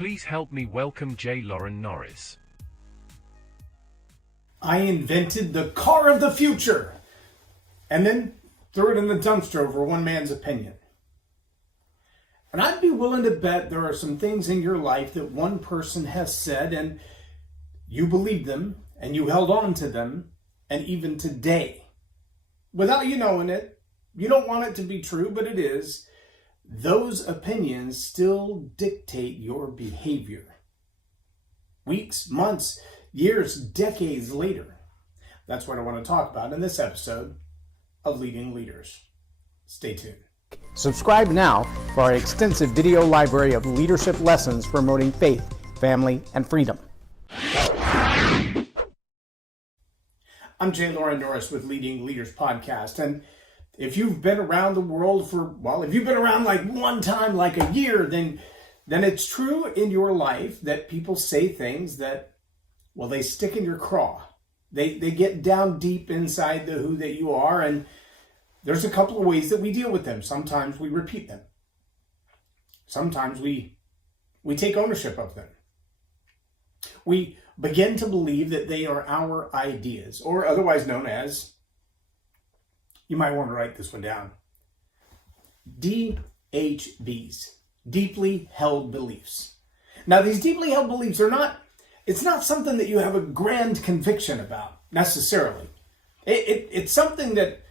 Please help me welcome J Loren Norris. I invented the car of the future and then threw it in the dumpster over one man's opinion. And I'd be willing to bet there are some things in your life that one person has said and you believed them and you held on to them, and even today, without you knowing it, you don't want it to be true, but it is. Those opinions still dictate your behavior. Weeks, months, years, decades later. That's what I want to talk about in this episode of Leading Leaders. Stay tuned. Subscribe now for our extensive video library of leadership lessons promoting faith, family, and freedom. I'm J Loren Norris with Leading Leaders Podcast, and if you've been around the world if you've been around like one time, like a year, then it's true in your life that people say things that, they stick in your craw. They get down deep inside the who that you are, and there's a couple of ways that we deal with them. Sometimes we repeat them. Sometimes we take ownership of them. We begin to believe that they are our ideas, or otherwise known as, you might want to write this one down, DHBs, deeply held beliefs. Now, these deeply held beliefs it's not something that you have a grand conviction about, necessarily. It's something that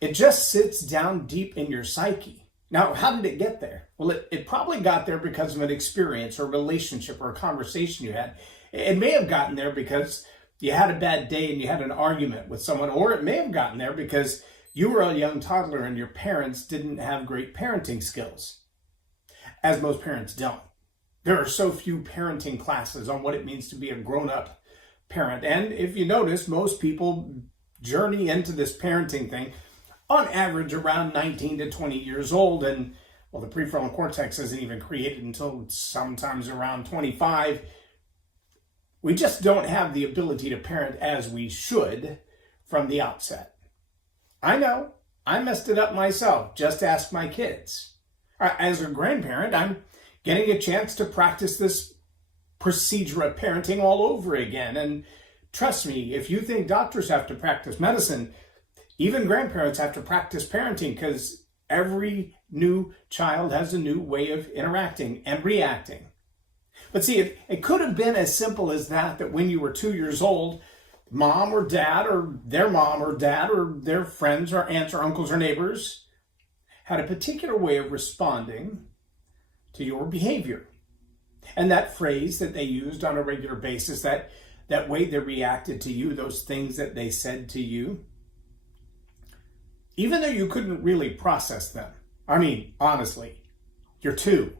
it just sits down deep in your psyche. Now, how did it get there? Well, it probably got there because of an experience or relationship or a conversation you had. It may have gotten there because you had a bad day and you had an argument with someone, or it may have gotten there because you were a young toddler and your parents didn't have great parenting skills, as most parents don't. There are so few parenting classes on what it means to be a grown-up parent. And if you notice, most people journey into this parenting thing on average around 19 to 20 years old. And, the prefrontal cortex isn't even created until sometimes around 25. We just don't have the ability to parent as we should from the outset. I know, I messed it up myself. Just ask my kids. As a grandparent, I'm getting a chance to practice this procedure of parenting all over again. And trust me, if you think doctors have to practice medicine, even grandparents have to practice parenting, because every new child has a new way of interacting and reacting. But see, it could have been as simple as that when you were 2 years old, mom or dad or their mom or dad or their friends or aunts or uncles or neighbors had a particular way of responding to your behavior. And that phrase that they used on a regular basis, that way they reacted to you, those things that they said to you, even though you couldn't really process them. I mean, honestly, you're 2.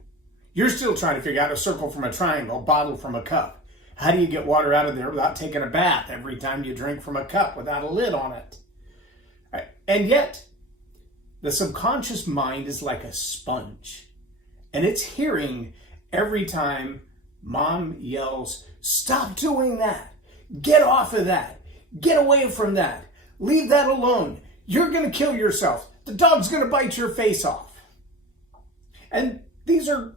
You're still trying to figure out a circle from a triangle, a bottle from a cup. How do you get water out of there without taking a bath every time you drink from a cup without a lid on it? Right. And yet, the subconscious mind is like a sponge. And it's hearing every time mom yells, "Stop doing that. Get off of that. Get away from that. Leave that alone. You're going to kill yourself. The dog's going to bite your face off." And these are,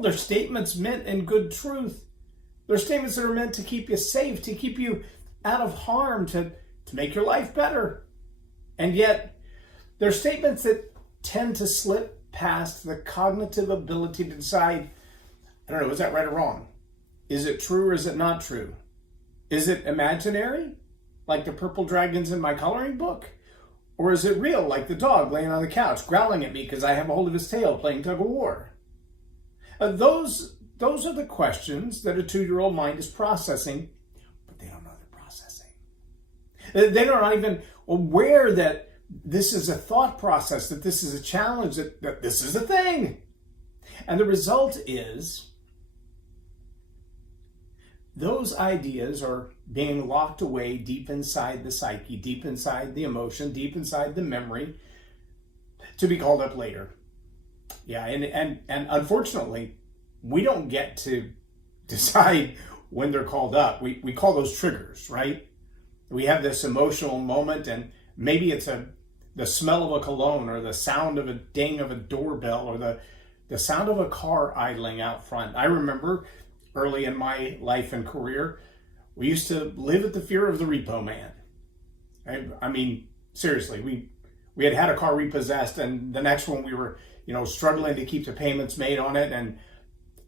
they're statements meant in good truth. They're statements that are meant to keep you safe, to keep you out of harm, to make your life better. And yet, they're statements that tend to slip past the cognitive ability to decide, I don't know, is that right or wrong? Is it true or is it not true? Is it imaginary, like the purple dragons in my coloring book? Or is it real, like the dog laying on the couch, growling at me because I have a hold of his tail playing tug of war? Those are the questions that a 2-year-old mind is processing, but they don't know they're processing. They're not even aware that this is a thought process, that this is a challenge, that this is a thing. And the result is those ideas are being locked away deep inside the psyche, deep inside the emotion, deep inside the memory, to be called up later. Yeah, and unfortunately, we don't get to decide when they're called up. We call those triggers, right? We have this emotional moment, and maybe it's the smell of a cologne, or the sound of a ding of a doorbell, or the the sound of a car idling out front. I remember early in my life and career, we used to live at the fear of the repo man. I mean, seriously, we had a car repossessed, and the next one we were, struggling to keep the payments made on it. And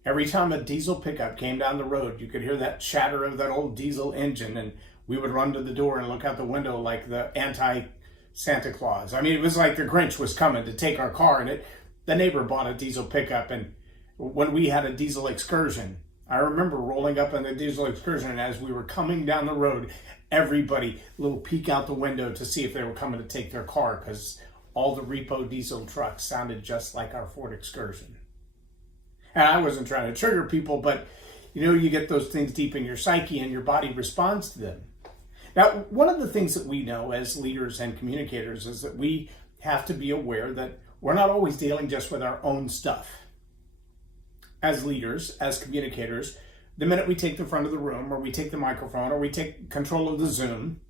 every time a diesel pickup came down the road, you could hear that chatter of that old diesel engine, and we would run to the door and look out the window like the anti-Santa Claus. I mean, it was like the Grinch was coming to take our car, and the neighbor bought a diesel pickup, and when we had a diesel excursion, I remember rolling up in the diesel excursion, and as we were coming down the road, everybody little peek out the window to see if they were coming to take their car, because all the repo diesel trucks sounded just like our Ford Excursion. And I wasn't trying to trigger people, but you get those things deep in your psyche and your body responds to them. Now, one of the things that we know as leaders and communicators is that we have to be aware that we're not always dealing just with our own stuff. As leaders, as communicators, the minute we take the front of the room, or we take the microphone, or we take control of the Zoom,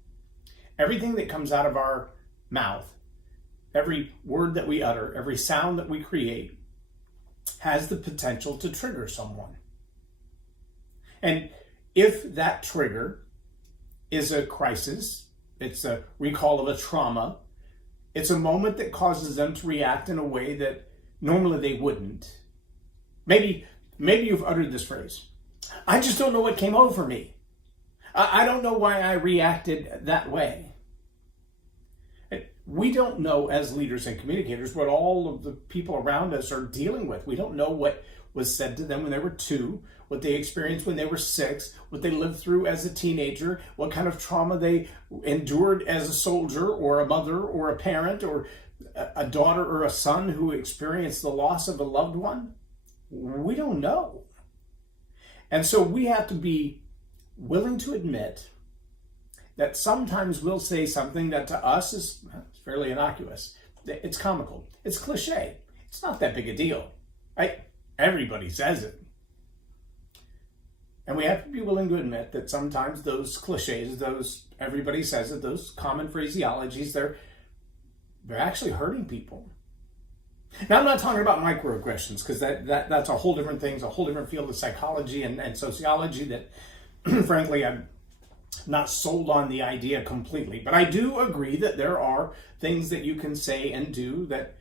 everything that comes out of our mouth, every word that we utter, every sound that we create, has the potential to trigger someone. And if that trigger is a crisis, it's a recall of a trauma, it's a moment that causes them to react in a way that normally they wouldn't. Maybe you've uttered this phrase, I just don't know what came over me. I don't know why I reacted that way. We don't know as leaders and communicators what all of the people around us are dealing with. We don't know what was said to them when they were 2, what they experienced when they were 6, what they lived through as a teenager, what kind of trauma they endured as a soldier or a mother or a parent or a daughter or a son who experienced the loss of a loved one. We don't know. And so we have to be willing to admit that sometimes we'll say something that to us is fairly innocuous. It's comical. It's cliche. It's not that big a deal. Right? Everybody says it. And we have to be willing to admit that sometimes those cliches, those everybody says it, those common phraseologies, they're actually hurting people. Now, I'm not talking about microaggressions, because that's a whole different thing. It's a whole different field of psychology and sociology that, frankly, I'm not sold on the idea completely. But I do agree that there are things that you can say and do that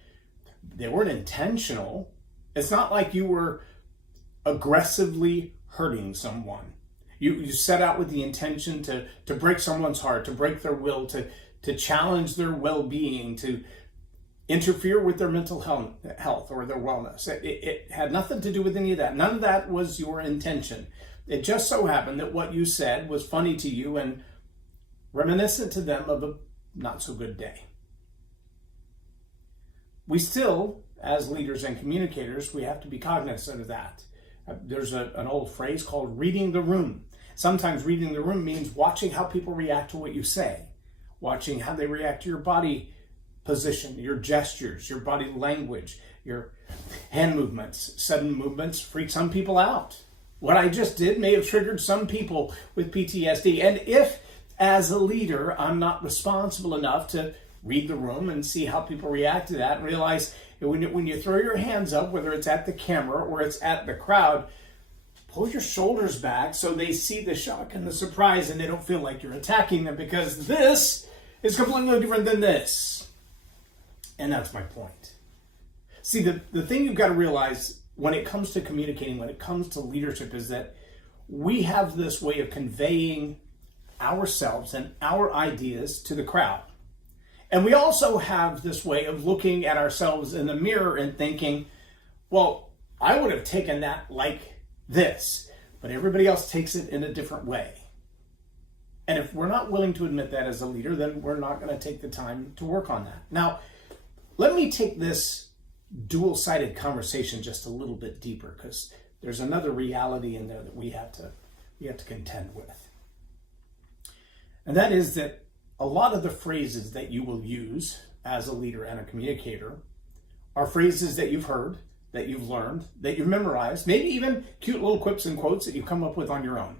they weren't intentional. It's not like you were aggressively hurting someone. You set out with the intention to break someone's heart, to break their will, to challenge their well-being, to interfere with their mental health or their wellness. It had nothing to do with any of that. None of that was your intention. It just so happened that what you said was funny to you and reminiscent to them of a not so good day. We still, as leaders and communicators, we have to be cognizant of that. There's an old phrase called reading the room. Sometimes reading the room means watching how people react to what you say, watching how they react to your body position, your gestures, your body language, your hand movements. Sudden movements freak some people out. What I just did may have triggered some people with PTSD. And if, as a leader, I'm not responsible enough to read the room and see how people react to that and realize that when you throw your hands up, whether it's at the camera or it's at the crowd, pull your shoulders back so they see the shock and the surprise and they don't feel like you're attacking them, because this is completely different than this. And that's my point. See, the thing you've got to realize when it comes to communicating, when it comes to leadership, is that we have this way of conveying ourselves and our ideas to the crowd. And we also have this way of looking at ourselves in the mirror and thinking, well, I would have taken that like this, but everybody else takes it in a different way. And if we're not willing to admit that as a leader, then we're not going to take the time to work on that. Now, let me take this dual-sided conversation just a little bit deeper, because there's another reality in there that we have to contend with. And that is that a lot of the phrases that you will use as a leader and a communicator are phrases that you've heard, that you've learned, that you've memorized, maybe even cute little quips and quotes that you come up with on your own.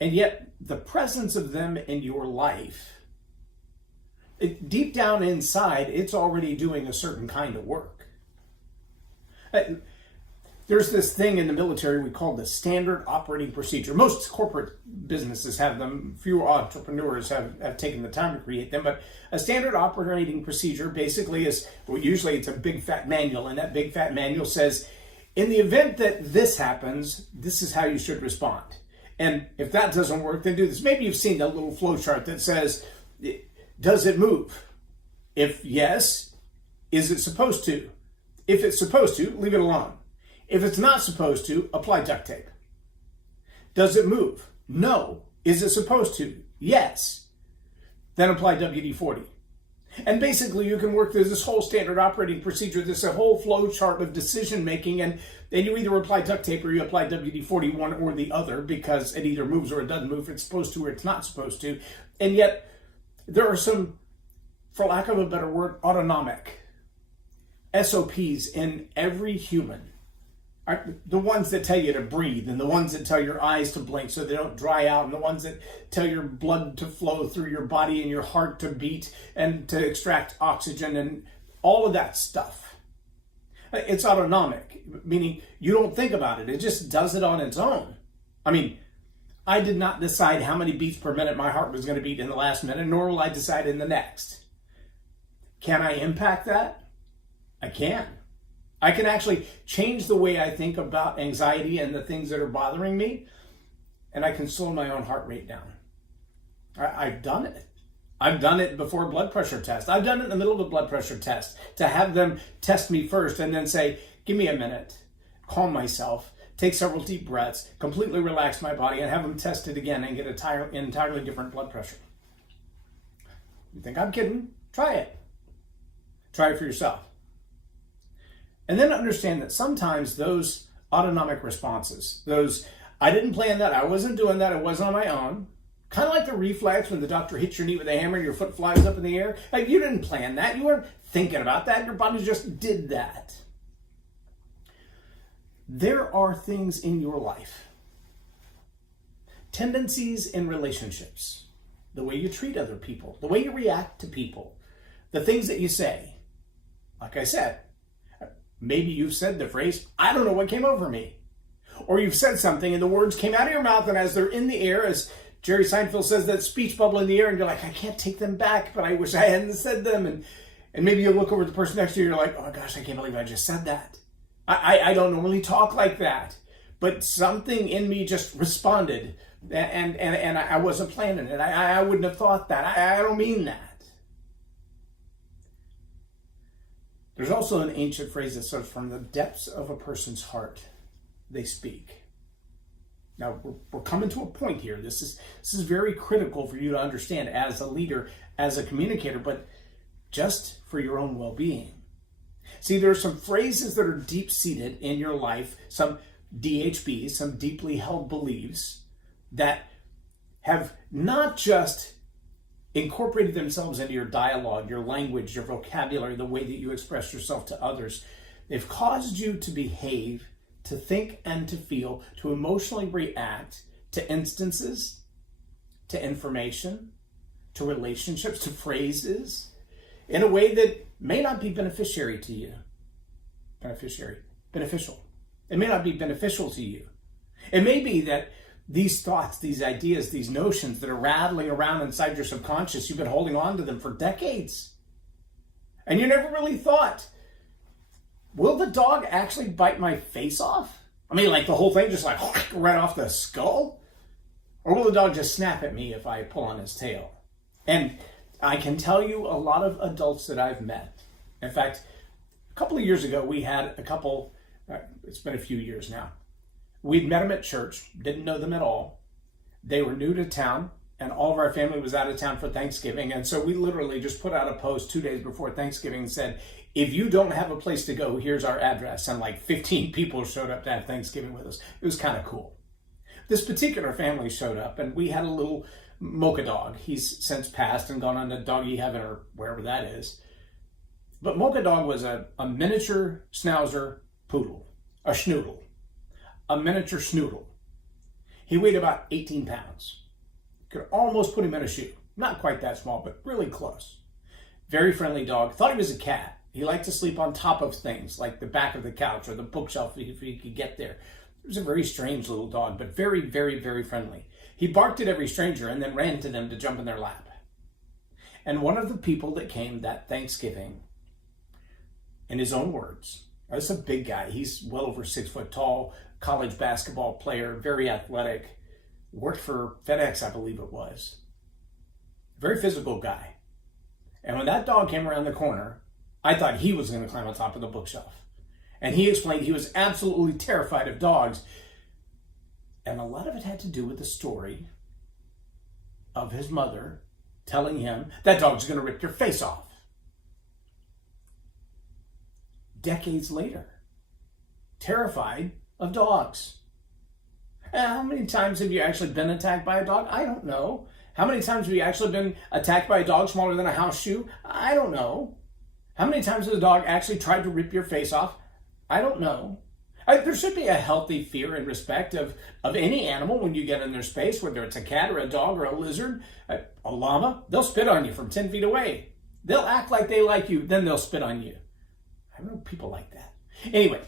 And yet, the presence of them in your life, deep down inside, it's already doing a certain kind of work. There's this thing in the military we call the standard operating procedure. Most corporate businesses have them. Few entrepreneurs have taken the time to create them. But a standard operating procedure basically is, well, usually it's a big fat manual. And that big fat manual says, in the event that this happens, this is how you should respond. And if that doesn't work, then do this. Maybe you've seen that little flow chart that says, does it move? If yes, is it supposed to? If it's supposed to, leave it alone. If it's not supposed to, apply duct tape. Does it move? No. Is it supposed to? Yes. Then apply WD-40. And basically you can work through this whole standard operating procedure, this a whole flow chart of decision making, and then you either apply duct tape or you apply WD-40, one or the other, because it either moves or it doesn't move, it's supposed to or it's not supposed to. And yet there are some, for lack of a better word, autonomic SOPs in every human. The ones that tell you to breathe, and the ones that tell your eyes to blink so they don't dry out, and the ones that tell your blood to flow through your body and your heart to beat and to extract oxygen and all of that stuff. It's autonomic, meaning you don't think about it. It just does it on its own. I mean, I did not decide how many beats per minute my heart was going to beat in the last minute, nor will I decide in the next. Can I impact that? I can. I can actually change the way I think about anxiety and the things that are bothering me, and I can slow my own heart rate down. I've done it. I've done it before a blood pressure test. I've done it in the middle of a blood pressure test, to have them test me first and then say, give me a minute, calm myself, take several deep breaths, completely relax my body, and have them test it again and get an entirely different blood pressure. You think I'm kidding? Try it. Try it for yourself. And then understand that sometimes those autonomic responses, those, I didn't plan that, I wasn't doing that, it wasn't on my own, kind of like the reflex when the doctor hits your knee with a hammer and your foot flies up in the air. Like, you didn't plan that, you weren't thinking about that, your body just did that. There are things in your life, tendencies in relationships, the way you treat other people, the way you react to people, the things that you say. Like I said, maybe you've said the phrase, I don't know what came over me. Or you've said something and the words came out of your mouth, and as they're in the air, as Jerry Seinfeld says, that speech bubble in the air, and you're like, I can't take them back, but I wish I hadn't said them. And maybe you look over at the person next to you, and you're like, oh my gosh, I can't believe I just said that. I don't normally talk like that. But something in me just responded, and I wasn't planning it. I wouldn't have thought that. I don't mean that. There's also an ancient phrase that says, from the depths of a person's heart, they speak. Now, we're coming to a point here. This is very critical for you to understand as a leader, as a communicator, but just for your own well-being. See, there are some phrases that are deep-seated in your life, some DHBs, some deeply held beliefs that have not just incorporated themselves into your dialogue, your language, your vocabulary, the way that you express yourself to others. They've caused you to behave, to think and to feel, to emotionally react to instances, to information, to relationships, to phrases, in a way that may not be beneficial to you. Beneficial. It may not be beneficial to you. It may be that these thoughts, these ideas, these notions that are rattling around inside your subconscious, you've been holding on to them for decades. And you never really thought, will the dog actually bite my face off? I mean, like the whole thing just like right off the skull? Or will the dog just snap at me if I pull on his tail? And I can tell you a lot of adults that I've met. In fact, a couple of years ago, we had a couple, it's been a few years now. We'd met them at church, didn't know them at all. They were new to town, and all of our family was out of town for Thanksgiving. And so we literally just put out a post 2 days before Thanksgiving and said, if you don't have a place to go, here's our address. And like 15 people showed up to have Thanksgiving with us. It was kind of cool. This particular family showed up, and we had a little Mocha dog. He's since passed and gone on to doggy heaven or wherever that is. But Mocha dog was a miniature schnauzer poodle, a schnoodle. A miniature schnoodle. He weighed about 18 pounds. Could almost put him in a shoe. Not quite that small, but really close. Very friendly dog. Thought he was a cat. He liked to sleep on top of things, like the back of the couch or the bookshelf if he could get there. He was a very strange little dog, but very, very, very friendly. He barked at every stranger and then ran to them to jump in their lap. And one of the people that came that Thanksgiving, in his own words, this is a big guy. He's well over 6 foot tall, college basketball player, very athletic, worked for FedEx, I believe it was. Very physical guy. And when that dog came around the corner, I thought he was going to climb on top of the bookshelf. And he explained he was absolutely terrified of dogs. And a lot of it had to do with the story of his mother telling him, that dog's going to rip your face off. Decades later, terrified of dogs. How many times have you actually been attacked by a dog? I don't know. How many times have you actually been attacked by a dog smaller than a house shoe? I don't know. How many times has a dog actually tried to rip your face off? I don't know. There should be a healthy fear and respect of any animal when you get in their space, whether it's a cat or a dog or a lizard, a llama. They'll spit on you from 10 feet away. They'll act like they like you, then they'll spit on you. I know people like that. Anyway,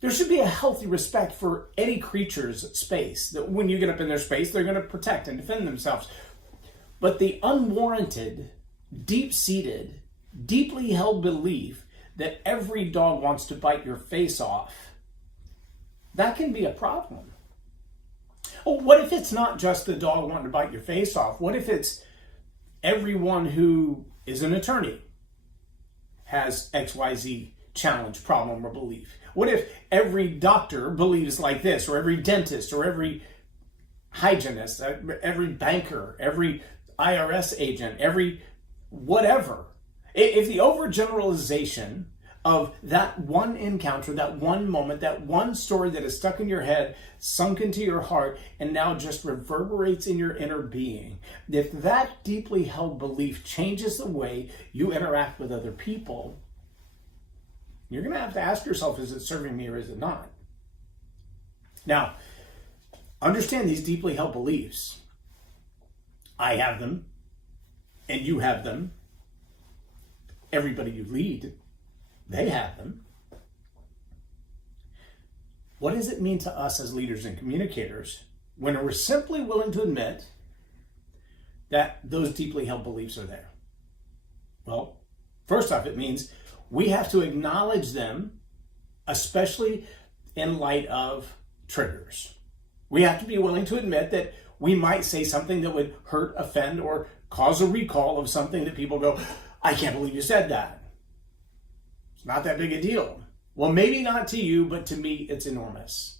there should be a healthy respect for any creature's space, that when you get up in their space, they're going to protect and defend themselves. But the unwarranted, deep-seated, deeply held belief that every dog wants to bite your face off, that can be a problem. Oh, what if it's not just the dog wanting to bite your face off? What if it's everyone who is an attorney has XYZ challenge, problem, or belief? What if every doctor believes like this, or every dentist, or every hygienist, every banker, every IRS agent, every whatever? If the overgeneralization of that one encounter, that one moment, that one story that is stuck in your head, sunk into your heart, and now just reverberates in your inner being, if that deeply held belief changes the way you interact with other people, you're going to have to ask yourself, is it serving me or is it not? Now, understand these deeply held beliefs. I have them, and you have them. Everybody you lead, they have them. What does it mean to us as leaders and communicators when we're simply willing to admit that those deeply held beliefs are there? Well, first off, it means we have to acknowledge them, especially in light of triggers. We have to be willing to admit that we might say something that would hurt, offend, or cause a recall of something that people go, I can't believe you said that. It's not that big a deal. Well, maybe not to you, but to me, it's enormous.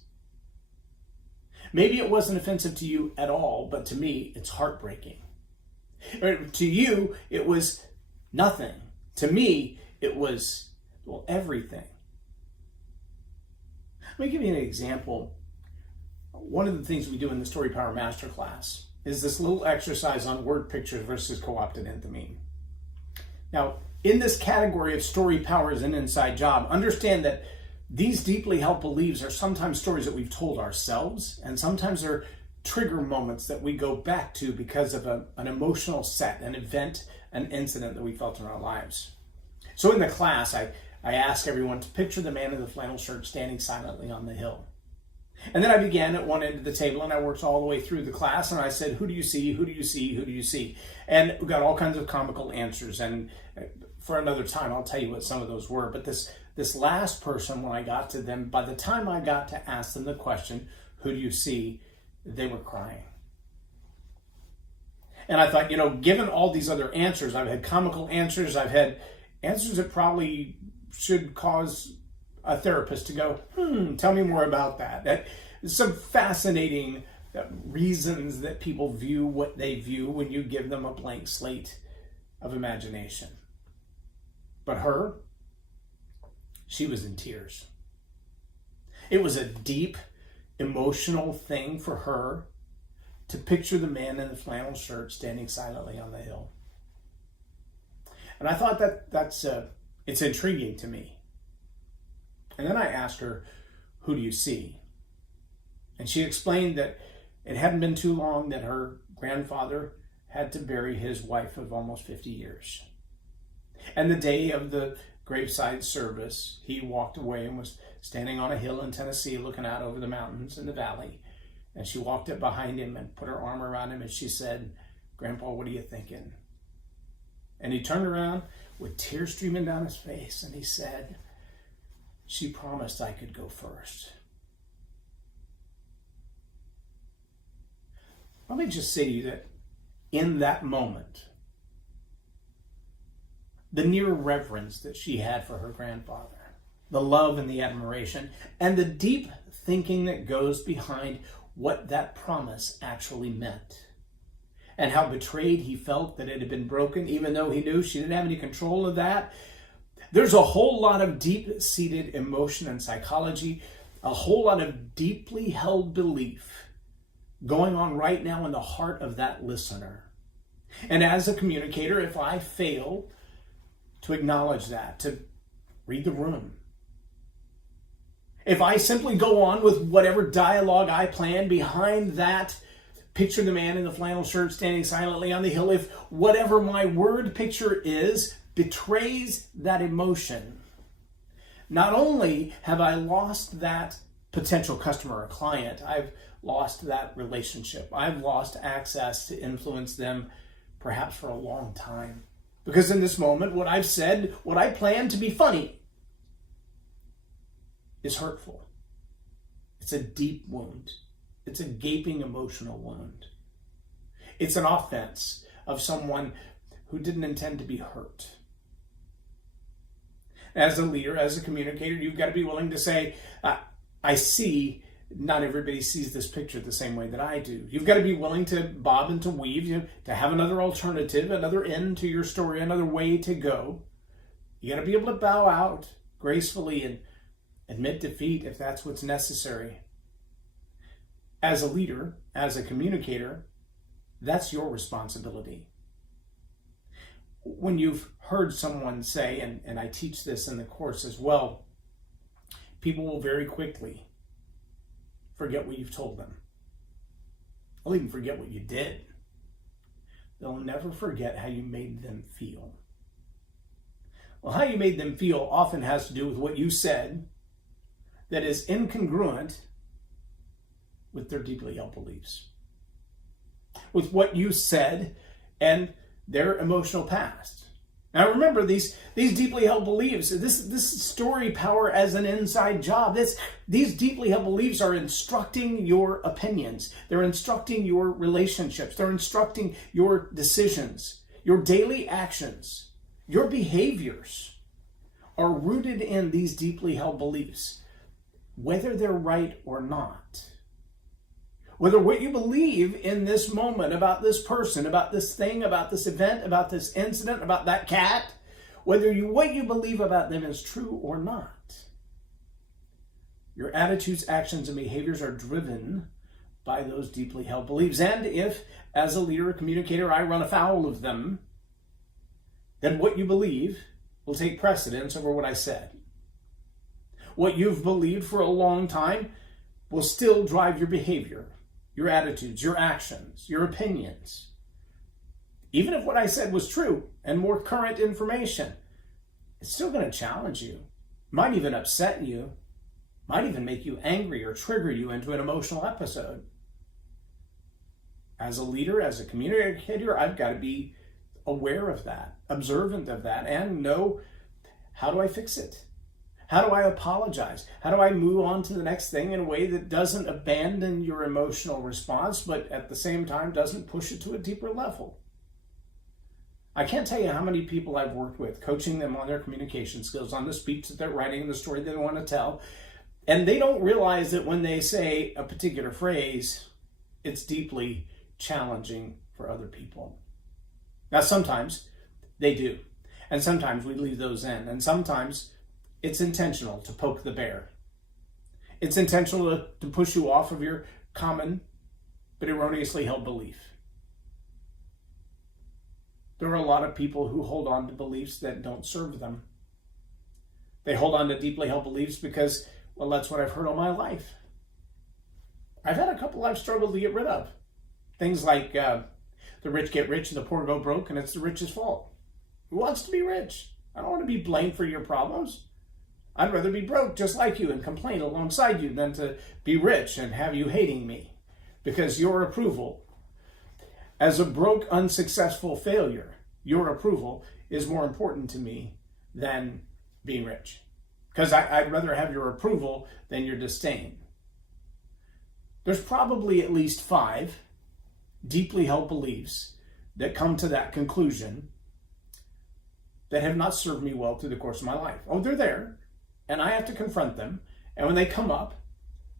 Maybe it wasn't offensive to you at all, but to me, it's heartbreaking. Or to you, it was nothing. To me, it was, well, everything. Let me give you an example. One of the things we do in the Storypower Masterclass is this little exercise on word pictures versus co-opted enthymeme. Now, in this category of story power is an inside job, understand that these deeply held beliefs are sometimes stories that we've told ourselves, and sometimes they're trigger moments that we go back to because of an emotional set, an event, an incident that we felt in our lives. So in the class, I asked everyone to picture the man in the flannel shirt standing silently on the hill. And then I began at one end of the table, and I worked all the way through the class, and I said, who do you see, who do you see, who do you see? And we got all kinds of comical answers, and for another time, I'll tell you what some of those were. But this last person, when I got to them, by the time I got to ask them the question, who do you see, they were crying. And I thought, given all these other answers, I've had comical answers, I've had answers that probably should cause a therapist to go, tell me more about that. That some fascinating reasons that people view what they view when you give them a blank slate of imagination. But her, she was in tears. It was a deep, emotional thing for her to picture the man in the flannel shirt standing silently on the hill. And I thought that's it's intriguing to me. And then I asked her, who do you see? And she explained that it hadn't been too long that her grandfather had to bury his wife of almost 50 years. And the day of the graveside service, he walked away and was standing on a hill in Tennessee looking out over the mountains in the valley. And she walked up behind him and put her arm around him and she said, "Grandpa, what are you thinking?" And he turned around with tears streaming down his face and he said, "She promised I could go first." Let me just say to you that in that moment, the near reverence that she had for her grandfather, the love and the admiration, and the deep thinking that goes behind what that promise actually meant, and how betrayed he felt that it had been broken, even though he knew she didn't have any control of that. There's a whole lot of deep-seated emotion and psychology, a whole lot of deeply held belief going on right now in the heart of that listener. And as a communicator, if I fail to acknowledge that, to read the room, if I simply go on with whatever dialogue I plan behind that, picture the man in the flannel shirt standing silently on the hill, if whatever my word picture is betrays that emotion, not only have I lost that potential customer or client, I've lost that relationship. I've lost access to influence them perhaps for a long time. Because in this moment, what I've said, what I plan to be funny, is hurtful. It's a deep wound. It's a gaping emotional wound. It's an offense of someone who didn't intend to be hurt. As a leader, as a communicator, you've got to be willing to say, I see not everybody sees this picture the same way that I do. You've got to be willing to bob and to weave, to have another alternative, another end to your story, another way to go. You got to be able to bow out gracefully and admit defeat if that's what's necessary. As a leader, as a communicator, that's your responsibility. When you've heard someone say, and I teach this in the course as well, people will very quickly forget what you've told them. They'll even forget what you did. They'll never forget how you made them feel. Well, how you made them feel often has to do with what you said that is incongruent with their deeply held beliefs, with what you said and their emotional past. Now remember, these deeply held beliefs, this story power as an inside job, these deeply held beliefs are instructing your opinions. They're instructing your relationships. They're instructing your decisions, your daily actions, your behaviors are rooted in these deeply held beliefs, whether they're right or not. Whether what you believe in this moment about this person, about this thing, about this event, about this incident, about that cat, whether what you believe about them is true or not. Your attitudes, actions, and behaviors are driven by those deeply held beliefs. And if, as a leader or communicator, I run afoul of them, then what you believe will take precedence over what I said. What you've believed for a long time will still drive your behavior, your attitudes, your actions, your opinions. Even if what I said was true and more current information, it's still going to challenge you, might even upset you, might even make you angry or trigger you into an emotional episode. As a leader, as a communicator, I've got to be aware of that, observant of that, and know, how do I fix it? How do I apologize? How do I move on to the next thing in a way that doesn't abandon your emotional response, but at the same time doesn't push it to a deeper level? I can't tell you how many people I've worked with, coaching them on their communication skills, on the speech that they're writing, the story they want to tell, and they don't realize that when they say a particular phrase, it's deeply challenging for other people. Now, sometimes they do, and sometimes we leave those in, and sometimes it's intentional to poke the bear. It's intentional to push you off of your common but erroneously held belief. There are a lot of people who hold on to beliefs that don't serve them. They hold on to deeply held beliefs because, well, that's what I've heard all my life. I've had a couple I've struggled to get rid of. Things like the rich get rich and the poor go broke, and it's the rich's fault. Who wants to be rich? I don't want to be blamed for your problems. I'd rather be broke just like you and complain alongside you than to be rich and have you hating me, because your approval, as a broke, unsuccessful failure, your approval is more important to me than being rich. Because I'd rather have your approval than your disdain. There's probably at least 5 deeply held beliefs that come to that conclusion that have not served me well through the course of my life. Oh, they're there, and I have to confront them. And when they come up,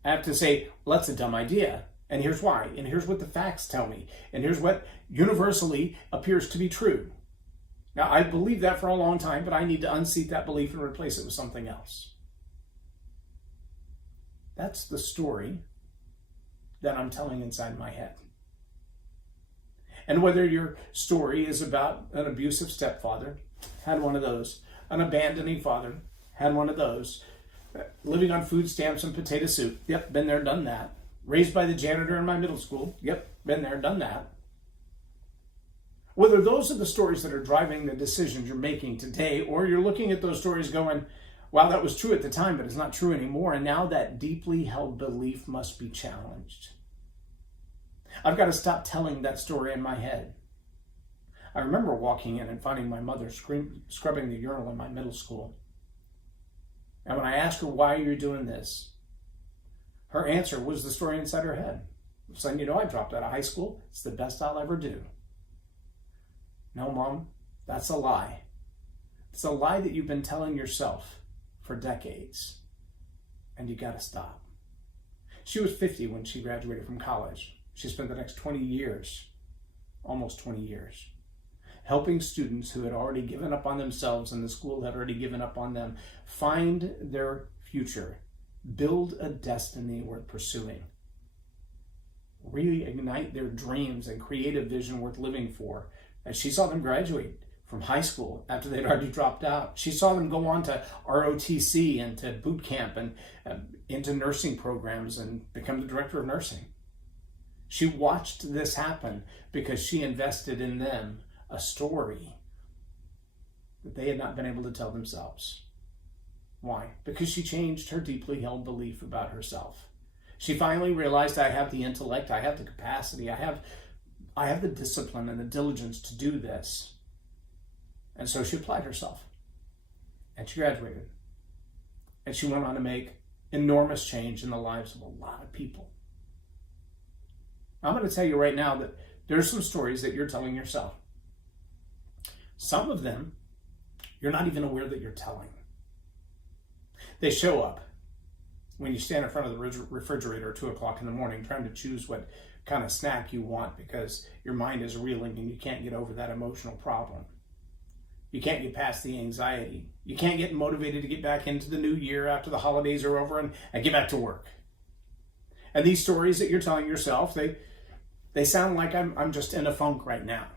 I have to say, well, that's a dumb idea. And here's why. And here's what the facts tell me. And here's what universally appears to be true. Now, I believed that for a long time, but I need to unseat that belief and replace it with something else. That's the story that I'm telling inside my head. And whether your story is about an abusive stepfather, had one of those, an abandoning father, had one of those, living on food stamps and potato soup, yep, been there, done that. Raised by the janitor in my middle school, yep, been there, done that. Whether those are the stories that are driving the decisions you're making today, or you're looking at those stories going, wow, that was true at the time, but it's not true anymore, and now that deeply held belief must be challenged. I've got to stop telling that story in my head. I remember walking in and finding my mother scrubbing the urinal in my middle school. And when I asked her, why are you doing this? Her answer was the story inside her head. Son, you know, I dropped out of high school. It's the best I'll ever do. No, Mom, that's a lie. It's a lie that you've been telling yourself for decades. And you got to stop. She was 50 when she graduated from college. She spent the next 20 years, almost 20 years, helping students who had already given up on themselves and the school had already given up on them find their future, build a destiny worth pursuing, reignite their dreams and create a vision worth living for. And she saw them graduate from high school after they'd already dropped out. She saw them go on to ROTC and to boot camp and into nursing programs and become the director of nursing. She watched this happen because she invested in them a story that they had not been able to tell themselves. Why? Because she changed her deeply held belief about herself. She finally realized, I have the intellect, I have the capacity, I have the discipline and the diligence to do this. And so she applied herself. And she graduated. And she went on to make enormous change in the lives of a lot of people. I'm going to tell you right now that there's some stories that you're telling yourself. Some of them, you're not even aware that you're telling. They show up when you stand in front of the refrigerator at 2 o'clock in the morning trying to choose what kind of snack you want because your mind is reeling and you can't get over that emotional problem. You can't get past the anxiety. You can't get motivated to get back into the new year after the holidays are over and get back to work. And these stories that you're telling yourself, they sound like I'm just in a funk right now.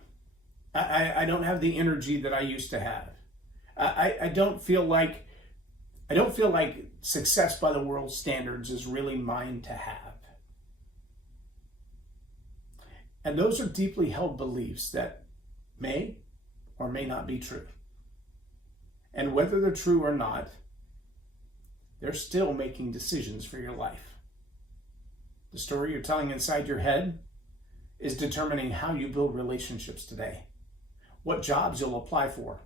I don't have the energy that I used to have. I don't feel like success by the world's standards is really mine to have. And those are deeply held beliefs that may or may not be true. And whether they're true or not, they're still making decisions for your life. The story you're telling inside your head is determining how you build relationships today, what jobs you'll apply for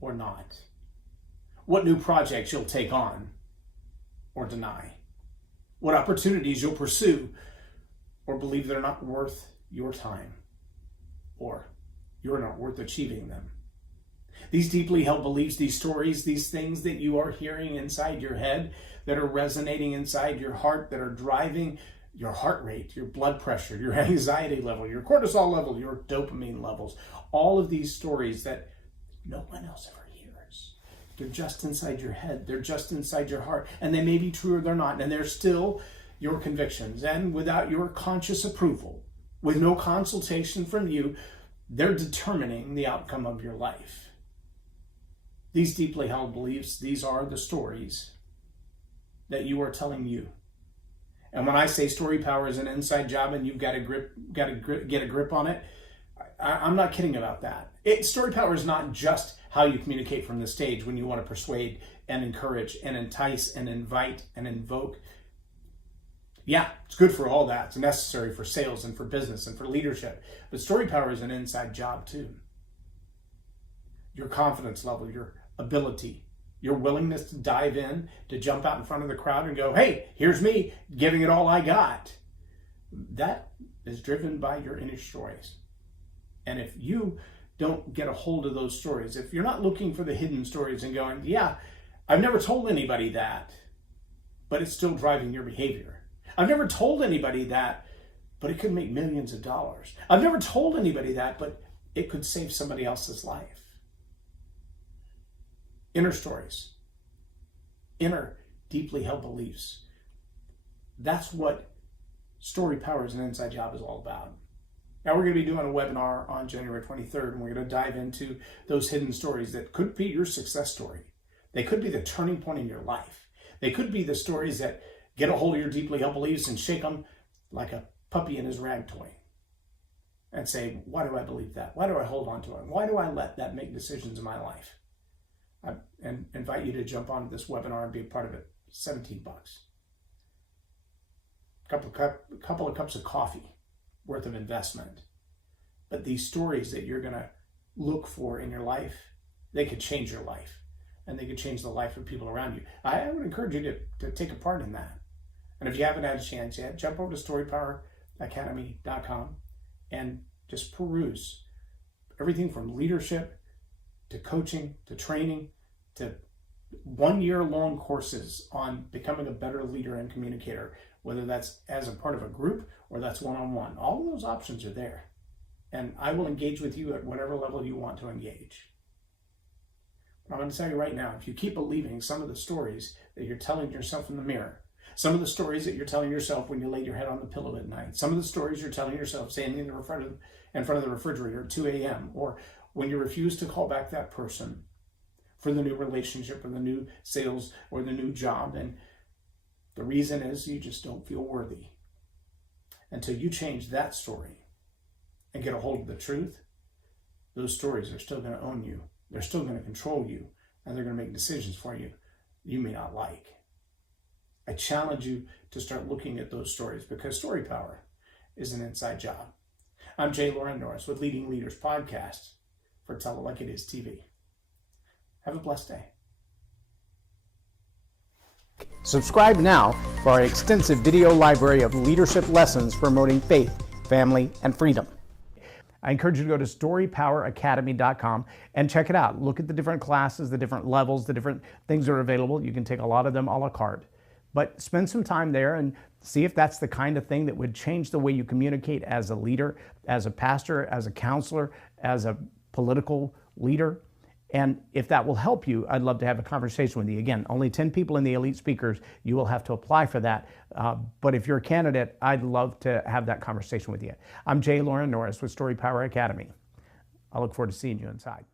or not, what new projects you'll take on or deny, what opportunities you'll pursue or believe they're not worth your time or you're not worth achieving them. These deeply held beliefs, these stories, these things that you are hearing inside your head, that are resonating inside your heart, that are driving your heart rate, your blood pressure, your anxiety level, your cortisol level, your dopamine levels, all of these stories that no one else ever hears. They're just inside your head. They're just inside your heart. And they may be true or they're not. And they're still your convictions. And without your conscious approval, with no consultation from you, they're determining the outcome of your life. These deeply held beliefs, these are the stories that you are telling you. And when I say Storypower is an inside job and you've got to get a grip on it, I'm not kidding about that. Storypower is not just how you communicate from the stage when you want to persuade and encourage and entice and invite and invoke. Yeah, it's good for all that. It's necessary for sales and for business and for leadership. But Storypower is an inside job too. Your confidence level, your ability, your willingness to dive in, to jump out in front of the crowd and go, hey, here's me giving it all I got. That is driven by your inner stories. And if you don't get a hold of those stories, if you're not looking for the hidden stories and going, yeah, I've never told anybody that, but it's still driving your behavior. I've never told anybody that, but it could make millions of dollars. I've never told anybody that, but it could save somebody else's life. Inner stories, inner deeply held beliefs. That's what Storypower as an inside job is all about. Now we're going to be doing a webinar on January 23rd, and we're going to dive into those hidden stories that could be your success story. They could be the turning point in your life. They could be the stories that get a hold of your deeply held beliefs and shake them like a puppy in his rag toy and say, why do I believe that? Why do I hold on to it? Why do I let that make decisions in my life? I invite you to jump onto this webinar and be a part of it. $17. Couple of cups of coffee worth of investment. But these stories that you're going to look for in your life, they could change your life. And they could change the life of people around you. I would encourage you to take a part in that. And if you haven't had a chance yet, jump over to storypoweracademy.com and just peruse everything from leadership to coaching to training to 1 year long courses on becoming a better leader and communicator, whether that's as a part of a group or that's one-on-one. All of those options are there. And I will engage with you at whatever level you want to engage. But I'm going to tell you right now, if you keep believing some of the stories that you're telling yourself in the mirror, some of the stories that you're telling yourself when you lay your head on the pillow at night, some of the stories you're telling yourself standing in front of the refrigerator at 2 a.m., or when you refuse to call back that person for the new relationship or the new sales or the new job, and the reason is you just don't feel worthy. Until you change that story and get a hold of the truth, those stories are still going to own you. They're still going to control you, and they're going to make decisions for you may not like. I challenge you to start looking at those stories, because Storypower is an inside job. I'm J Loren Norris with Leading Leaders Podcast for Tell It Like It Is TV. Have a blessed day. Subscribe now for our extensive video library of leadership lessons promoting faith, family, and freedom. I encourage you to go to storypoweracademy.com and check it out. Look at the different classes, the different levels, the different things that are available. You can take a lot of them a la carte. But spend some time there and see if that's the kind of thing that would change the way you communicate as a leader, as a pastor, as a counselor, as a political leader. And if that will help you, I'd love to have a conversation with you. Again, only 10 people in the elite speakers. You will have to apply for that. But if you're a candidate, I'd love to have that conversation with you. I'm J Loren Norris with Storypower Academy. I look forward to seeing you inside.